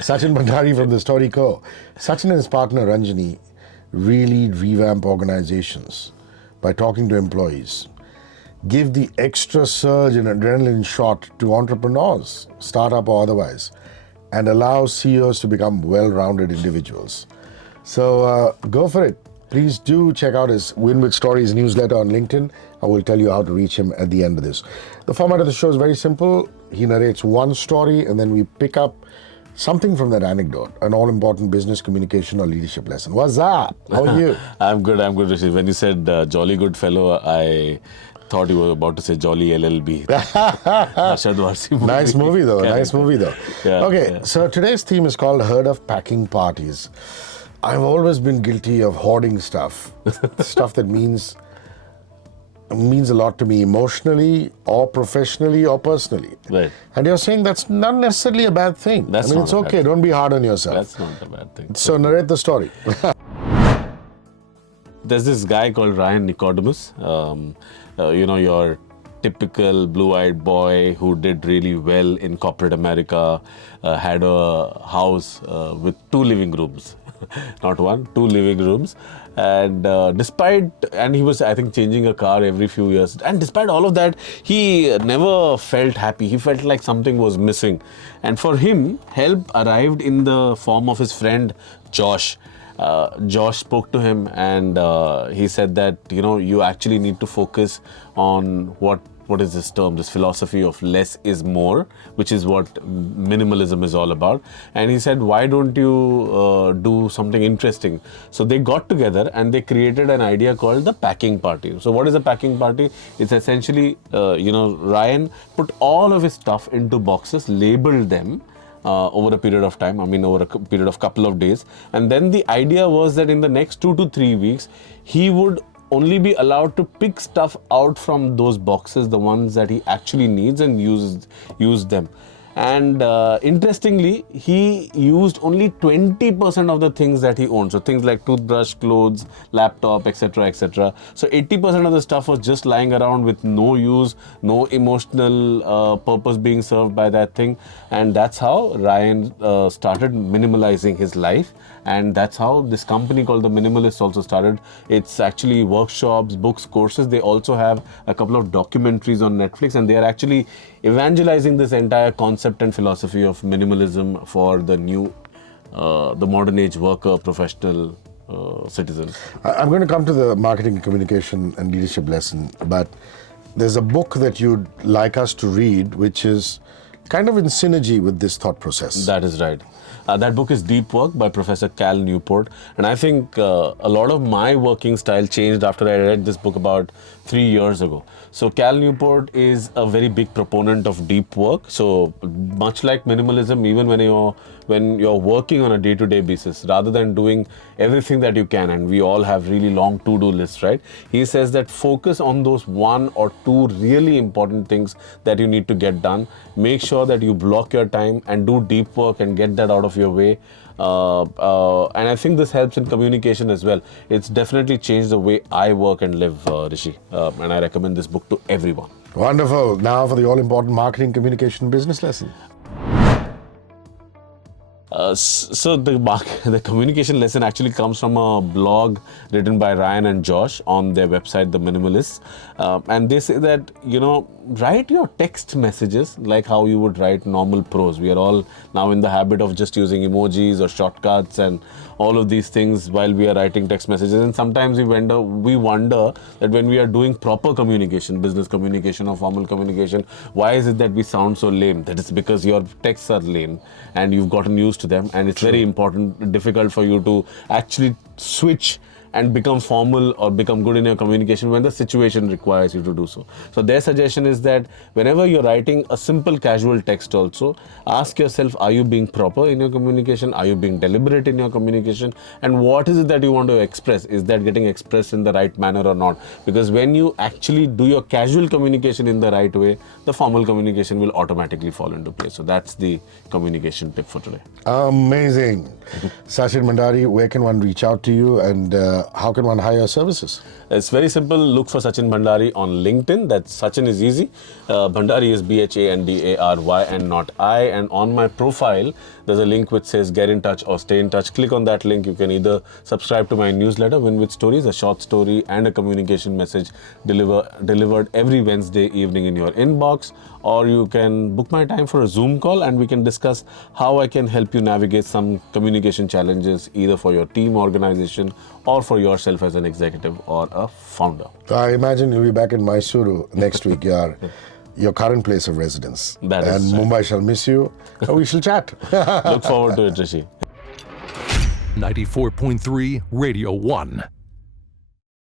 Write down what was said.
Sachin Bhandary from The Story Co. Sachin and his partner Ranjani really revamp organizations by talking to employees. Give the extra surge and adrenaline shot to entrepreneurs, startup or otherwise, and allow CEOs to become well-rounded individuals. So go for it. Please do check out his Win with Stories newsletter on LinkedIn. I will tell you how to reach him at the end of this. The format of the show is very simple. He narrates one story and then we pick up something from that anecdote, an all-important business communication or leadership lesson. What's up? How are you? I'm good, Rishi. When you said jolly good fellow, I thought you were about to say Jolly LLB. Arshad Warsi movie. Nice movie though, nice movie though. Yeah, okay, yeah. So today's theme is called Heard of Packing Parties. I've always been guilty of hoarding stuff. Stuff that means a lot to me emotionally or professionally or personally. Right. And you're saying that's not necessarily a bad thing. That's I mean, not it's a okay. bad Don't be hard on yourself. That's not a bad thing. So narrate the story. There's this guy called Ryan Nicodemus. Your typical blue-eyed boy who did really well in corporate America, had a house with 2 living rooms. Not 1, 2 living rooms. And he was, I think, changing a car every few years. And despite all of that, he never felt happy. He felt like something was missing. And for him, help arrived in the form of his friend, Josh. Josh spoke to him and he said that, you actually need to focus on what is this term, this philosophy of less is more, which is what minimalism is all about. And he said, why don't you do something interesting? So they got together and they created an idea called the packing party. So what is a packing party? It's essentially, Ryan put all of his stuff into boxes, labeled them, over a period of time, over a period of couple of days. And then the idea was that in the next 2 to 3 weeks, he would only be allowed to pick stuff out from those boxes, the ones that he actually needs, and use them. And interestingly, he used only 20% of the things that he owned. So things like toothbrush, clothes, laptop, etc., etc. So 80% of the stuff was just lying around with no use, no emotional purpose being served by that thing. And that's how Ryan started minimalizing his life. And that's how this company called the Minimalists also started. It's actually workshops, books, courses. They also have a couple of documentaries on Netflix, and they are actually evangelizing this entire concept and philosophy of minimalism for the modern age worker, professional citizen. I'm going to come to the marketing, communication and leadership lesson, but there's a book that you'd like us to read, which is kind of in synergy with this thought process. That is right. That book is Deep Work by Professor Cal Newport. And I think a lot of my working style changed after I read this book about 3 years ago. So Cal Newport is a very big proponent of deep work. So much like minimalism, even when you're working on a day-to-day basis, rather than doing everything that you can, and we all have really long to-do lists, right? He says that focus on those 1 or 2 really important things that you need to get done. Make sure that you block your time and do deep work and get that out of your way. And I think this helps in communication as well. It's definitely changed the way I work and live, Hrishi. And I recommend this book to everyone. Wonderful. Now for the all-important marketing, communication, business lesson. So the communication lesson actually comes from a blog written by Ryan and Josh on their website, The Minimalists. And they say that, write your text messages like how you would write normal prose. We are all now in the habit of just using emojis or shortcuts and all of these things while we are writing text messages. And sometimes we wonder that when we are doing proper communication, business communication or formal communication, why is it that we sound so lame? That is because your texts are lame and you've gotten used to them, and it's very difficult for you to actually switch and become formal or become good in your communication when the situation requires you to do so. So their suggestion is that whenever you're writing a simple casual text also, ask yourself, are you being proper in your communication? Are you being deliberate in your communication? And what is it that you want to express? Is that getting expressed in the right manner or not? Because when you actually do your casual communication in the right way, the formal communication will automatically fall into place. So that's the communication tip for today. Amazing. Sachin Bhandary, where can one reach out to you and how can one hire your services? It's very simple. Look for Sachin Bhandary on LinkedIn. That's Sachin is easy. Bhandary is Bhandary and not I. And on my profile, there's a link which says get in touch or stay in touch. Click on that link. You can either subscribe to my newsletter, Win with Stories, a short story and a communication message delivered every Wednesday evening in your inbox, or you can book my time for a Zoom call and we can discuss how I can help you navigate some communication challenges either for your team, organization, or for yourself as an executive or a founder. I imagine you'll be back in Mysuru next week, your current place of residence. That is and right. Mumbai shall miss you. We shall chat. Look forward to it, Hrishi. 94.3 Radio 1.